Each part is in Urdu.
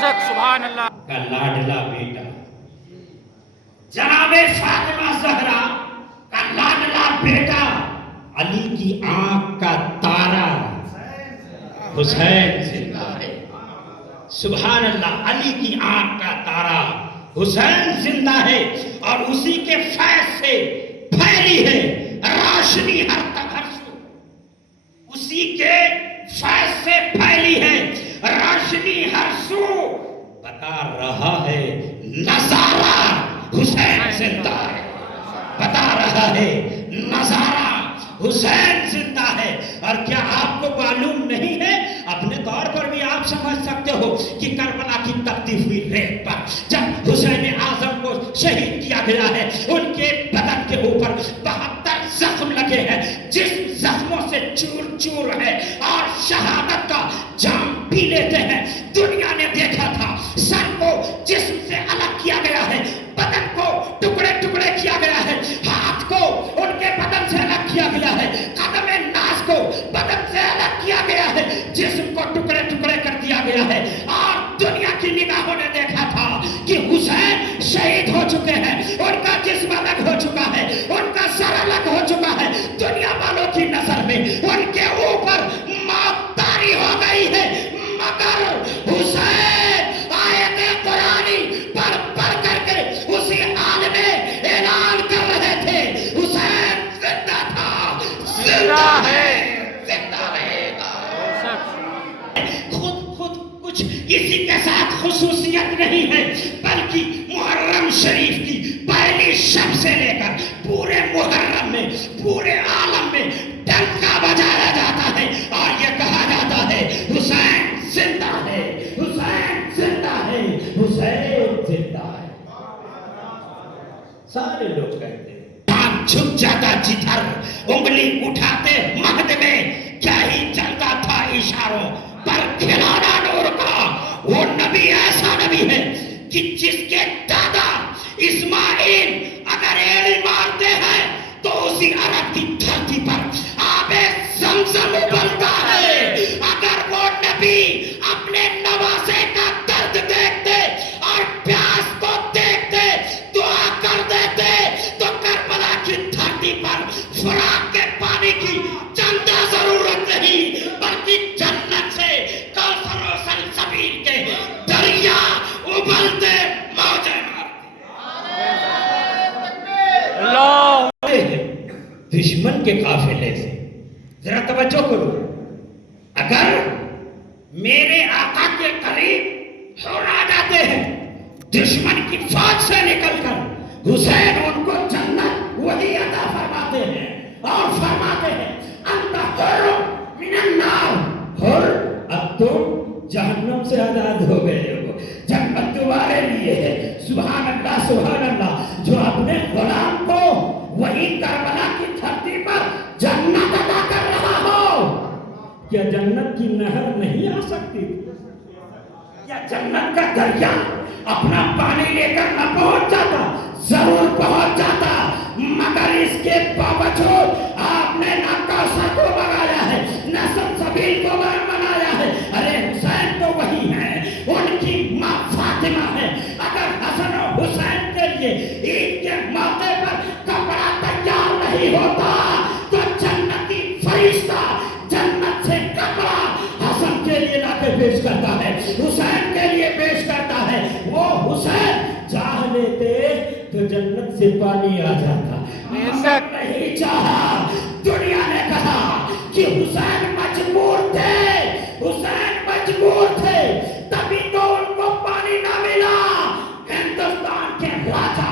شک سبحان اللہ کا لاڈلا بیٹا، جناب فاطمہ زہرا کا لاڈلا بیٹا، علی کی آنکھ کا تارا حسین زندہ ہے۔ سبحان اللہ، علی کی آنکھ کا تارا حسین زندہ ہے، اور اسی کے فیض سے پھیلی ہے روشنی ہر تک ہر سو، اسی کے فیض سے پھیلی ہے روشنی ہر سو، بتا رہا ہے نظارہ حسین زندہ ہے، بتا رہا ہے نظارہ حسین زندہ ہے۔ اور کیا آپ کو معلوم نہیں ہے، اپنے طور پر بھی آپ سمجھ سکتے ہو کہ کربلا کی تپتی ہوئی ریت پر جب حسین اعظم کو شہید کیا گیا ہے، ان کے بدن کے اوپر 72 زخم لگے ہیں، جس زخموں سے چور چور ہے اور شہادت کا جام پی لیتے ہیں۔ دنیا نے دیکھا تھا سر کو جسم سے الگ کیا گیا ہے، بدن کو ٹکڑے ٹکڑے کیا گیا ہے، ہاتھ کو ان کے بدن سے الگ کیا گیا ہے، قدم ناز کو بدن سے الگ کیا گیا ہے، جسم کو ٹکڑے ٹکڑے کر دیا گیا ہے، اور دنیا کی نگاہوں نے دیکھا تھا کہ حسین شہید ہو چکے ہیں، ان کا جسم الگ ہو چکا ہے، ان کا سر الگ ہو چکا ہے۔ دنیا والوں کی نظر میں ان کے اوپر موت طاری ہو گئی ہے، مگر حسین آیت قرآنی پڑھ پڑھ کر کے اسی حال میں اعلان کر رہے تھے، حسین زندہ تھا، زندہ ہے، زندہ رہے گا۔ خود کچھ کسی کے ساتھ خصوصیت نہیں ہے، بلکہ محرم شریف کی پہلی شب سے لے کر پورے محرم میں، پورے عالم میں ڈنکا بجایا جاتا ہے اور یہ کہا جاتا ہے حسین زندہ ہے، حسین زندہ ہے، حسین زندہ ہے۔ سارے لوگ کہتے ہیں ہاتھ جھک جاتا جدھر انگلی اٹھاتے مہد میں، کیا ہی چلتا تھا اشاروں پر کھلانا نور کا۔ وہ نبی ایسا نبی ہے کہ جس کے دادا اسماعیل اگر ایڑی مارتے ہیں تو اسی عرب کی دھرتی پر آب زمزم ابلتا ہے۔ اگر وہ نبی اپنے نواسے کا درد دیکھتے اور پیاس کو دیکھتے دعا کر دیتے تو کربلا کی دھرتی پر فراق کے پانی کی چندہ ضرورت نہیں، بلکہ جنت سے کوثر و سلسبیل کے دریا ابلتے موجیں مارتے۔ اللہ دشمن کے قافلے سے ذرا توجہ کرو، اگر میرے آقا کے قریب ہور آ جاتے ہیں دشمن کی فوج سے نکل کر، حسین ان کو جنت وہی عطا فرماتے ہیں اور فرماتے ہیں انت حر من النار، حر اب تم جہنم سے آزاد ہو گئے ہو، جنت تمہارے لیے ہے۔ سبحان اللہ سبحان اللہ، جو اپنے غلام کو وہی کربلا کی دھرتی پر جنت عطا کر رہا ہو، کیا جنت کی نہر نہیں آ سکتی؟ کیا جنت کا دریا اپنا پانی لے کر نہ پہنچ جاتا؟ ضرور پہنچ جاتا، مگر اس کے باوجود آپ نے نہ کوثر کو بنایا ہے نہ سلسبیل کو بنایا ہے۔ ارے حسین تو وہی ہے، ان کی ماں فاطمہ ہے۔ اگر حسن و حسین کے لیے عید کے موقع پر کپڑا تیار نہیں ہوتا تو جنتی فرشتہ جنت سے کپڑا حسن کے لیے لا کے پیش کرتا ہے، حسین کے لیے پیش کرتا ہے۔ وہ حسین چاہ لیتے تو جنت سے پانی آ جاتا، نہیں چاہا۔ دنیا نے کہا کہ حسین مجبور تھے، حسین مجبور تھے، تبھی تو ان کو پانی نہ ملا۔ ہندوستان کے راجہ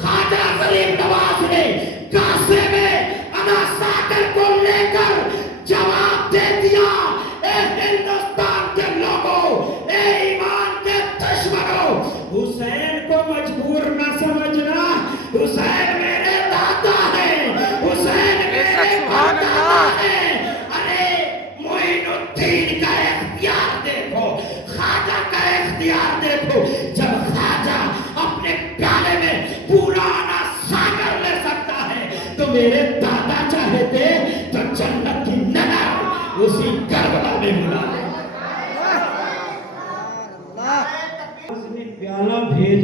خواجہ غریب نواز نے کاسے میں انا ساگر کو لے کر جواب دے دیا، اے ہندوستان کے لوگوں، اے ایمان کے دشمنوں، حسین کو مجبور نہ سمجھنا، حسین میرے دادا ہے، حسین میرے دادا ہے۔ ارے معین الدین کا اختیار دیکھو، خواجہ کا اختیار دیکھو، جب خواجہ اپنے پیالے میں پورا انا ساگر لے سکتا ہے تو میرے دادا چاہتے تو جنت کی نہر اسی کربلا میں ملا دے۔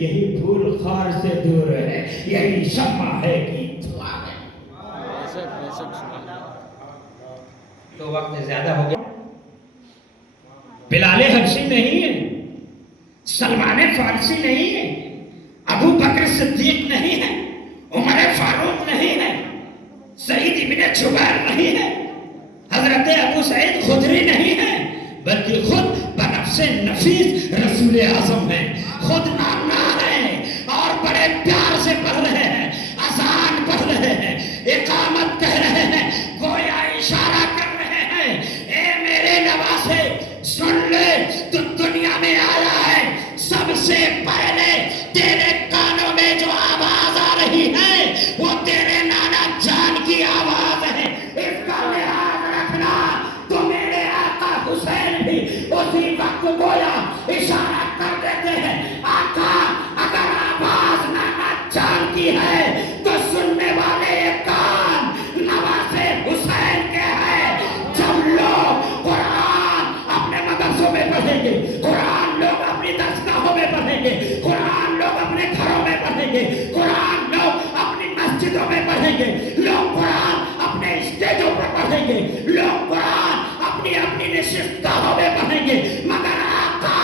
یہی پھول خار سے دور ہے، یہی شمع ہے کہ دھواں ہے۔ بے شک سبحان اللہ۔ تو وقت زیادہ ہو گیا۔ بلال حبشی نہیں ہے، سلمان فارسی نہیں ہے، ابو بکر صدیق نہیں ہے، عمر فاروق نہیں ہے، سعید ابن جبیر نہیں ہے، حضرت ابو سعید خدری نہیں ہے، بلکہ خود بنفس نفیس رسول اعظم ہے، خود نانا ہے اور بڑے پیار سے پڑھ رہے ہیں، اذان پڑھ رہے ہیں، اقامت کہہ رہے ہیں، گویا اشارہ کر رہے ہیں، اے میرے نواسے سن لے، تو دنیا میں آیا ہے سب سے پہلے تیرے کانوں میں جو آواز آ رہی ہے وہ تیرے نانا جان کی آواز ہے، اس کا لحاظ رکھنا۔ تو میرے آقا حسین بھی اسی وقت گویا اشارہ کر دیتے ہیں، آقا اگر آواز نانا جان کی ہے تو سننے والے کان نواسے حسین کے ہیں۔ جب لوگ قرآن اپنے مدرسوں میں پڑھیں گے، قرآن لوگ اپنی درسگاہوں میں پڑھیں گے، قرآن لوگ اپنے گھروں میں پڑھیں گے، قرآن لوگ اپنی مسجدوں میں پڑھیں گے، لوگ قرآن اپنے اسٹیجوں پر پڑھیں گے، لوگ قرآن اپنی اپنی نشستگاہوں میں پڑھیں گے، مگر آقا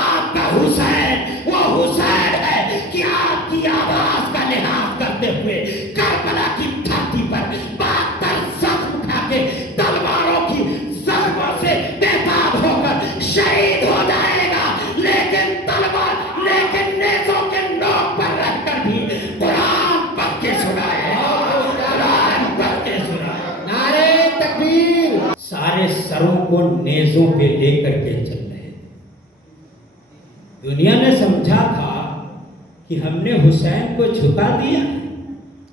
آپ کا حسین وہ حسین ہے کہ آپ کی آواز کا لحاظ کرتے ہوئے کربلا کی دھرتی پر 72 زخم کھا کے تلواروں کی ضربوں سے بےتاب ہو کر شہید ہو جائے گا، لیکن تلوار لیکن نیزوں کے نوک پر رہ کر بھی قرآن پڑھ کے سنائے، قرآن پڑھ کے سنائے۔ نعرہ تکبیر۔ سارے سروں کو نیزوں پہ لے کر کے چل رہے تھے۔ دنیا نے سمجھا تھا کہ ہم نے حسین کو جھکا دیا،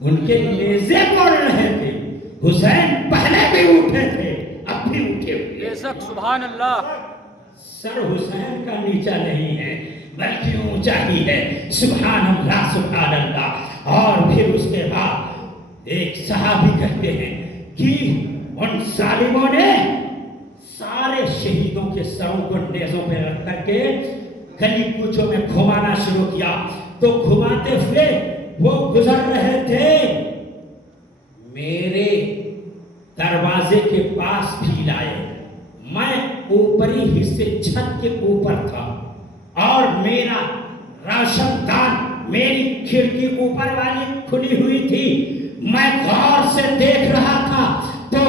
ان کے نیزے پڑ رہے تھے، حسین پہلے بھی اٹھے تھے، اب بھی اٹھے ہوئے۔ بے شک سبحان اللہ۔ سر حسین کا نیچا نہیں ہے بلکہ اونچا ہی ہے، سبحان اللہ سبحان اللہ۔ اور پھر اس کے بعد ایک صحابی کہتے ہیں کہ ان ظالموں نے سارے شہیدوں کے سروں کو نیزوں پہ رکھ کر کے گلی کوچوں میں گھمانا شروع کیا، تو گھماتے ہوئے وہ گزر رہے تھے، میرے دروازے کے پاس بھی لائے، میں اوپری حصے چھت کے اوپر تھا اور میرا راشن دان میری کھڑکی اوپر والی کھلی ہوئی تھی، میں غور سے دیکھ رہا تھا تو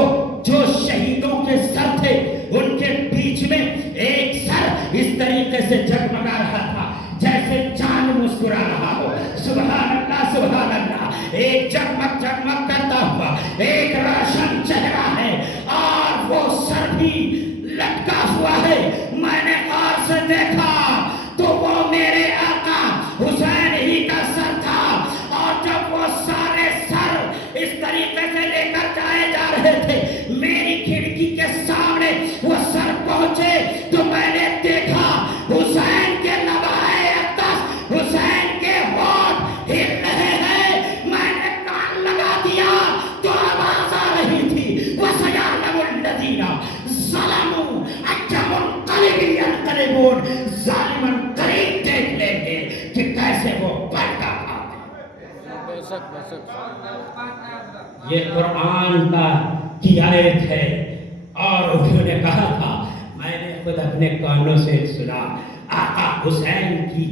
جو شہیدوں کے سر تھے ان کے بیچ میں ایک سر اس طریقے سے جگمگا رہا تھا جیسے چاند مسکرا رہا ہو، سبحان اللہ سبحان اللہ۔ ایک جگمگ جگمگ کرتا ہوا ایک روشن چہرہ ہے اور وہ سر بھی لٹکا ہوا ہے، میں نے غور سے دیکھا تو وہ میرے آقا حسین ہی کا سر تھا، اور جب وہ سارے سر اس طریقے سے لے کر جائے جا رہے تھے، میری کھڑکی کے سامنے وہ سر پہنچے تو میں نے دیکھا حسین کے لبائے اقدس، حسین کے ہونٹ ہل رہے ہیں، میں نے کان لگا دیا تو آواز آ رہی تھی، وَسَيَعْلَمُ الَّذِينَ ظَلَمُوا أَيَّ مُنقَلِبٍ يَنقَلِبُونَ، ظالماً قریب دیکھ لیں گے کہ کیسے وہ پلٹا کھاتے۔ بے شک بے شک۔ یہ قرآن کی آیت ہے اور انہوں نے کہا تھا میں نے خود اپنے کانوں سے سنا، آقا حسین کی